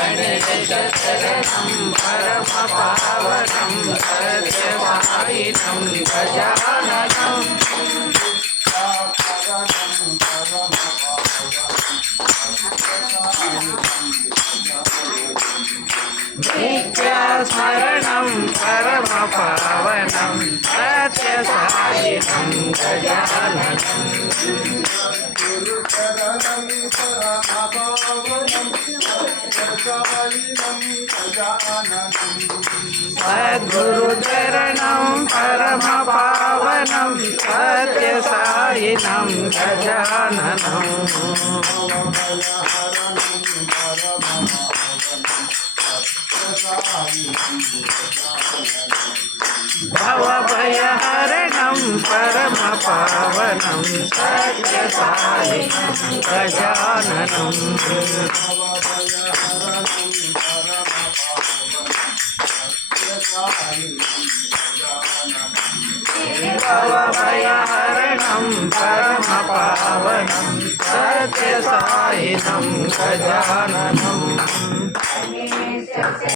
गणेशशरणं परमपावनं सत्यसायिनं गजाननं नित्यास्मरणं परमपावनं सत्यसायिनं गजाननं सद्गुरुचरणं परमपावनं सत्यसायिनं गजाननं भवभयहरणं परमपावनं सत्यसायिनं गजाननं भवभयहरणं परमपावनं सत्यसायिनं गजाननं